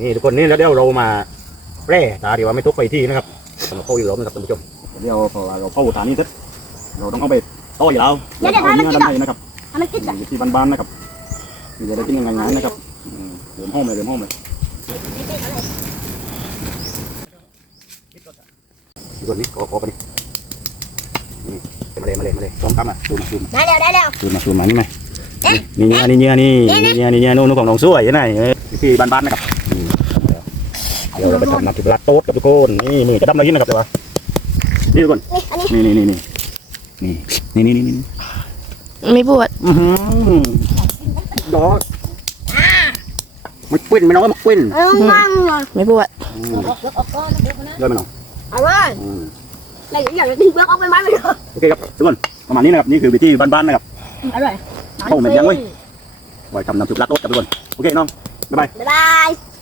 นี่ทุกคนนี่แล้วเดี๋ยวเรามาแปร่ตาดีว่าไม่ตกไปที่นะครับสำหรับเข้าอีกรอบนะครับท่านผู้ชมเดี๋ยวพอเราเข้าฐานนี้เสร็จเราต้องเอาไปต่ออยู่แล้วแล้วเอาเนื้อด้านในนะครับทำมันติดอะอยู่ที่บ้านๆนะครับอยู่จะได้กินง่ายๆนะครับอืมเดินห้องเลยเดินห้องเลยทุกคนนี่ขอขอกันนี่นี่เป็นมาเลยมาเลยมาเลยสองคำอะซูมมาซูมมาได้แล้วได้แล้วซูมมาซูมมานี่ไหมนี่นี่อันนี้เนี่ยนี่นี่เนี่ยนี่เนี่ยนู่นนู่นของน้องสวยนะเออที่บ้านๆนะครับอืม เดี๋ยวเราไปทำน้ำจุบลาโต๊ดกับทุกคนนี่มือจะดำอะไรยิ่งนะครับเดี๋ยววะนี่ทุกคนนี่อันนี้นี่นี่นี่นี่นี่นี่นี่ไม่ปวดดอกมันกวินไม่น้องมันกวินมั่งเลยไม่ปวดเลื่อนไปหน่อยเอาไว้อืมแล้วอยากจะดึงเบือกออกไปไหมไม่รู้โอเคครับทุกคนประมาณนี้นะครับนี่คือวิธีบ้านๆนะครับอร่อยเข้าเหม็นยังเว้ยไว้ทำน้ำซุปลาโต๊ดกับทุกคนโอเคน้องบ๊ายบายบ๊ายบาย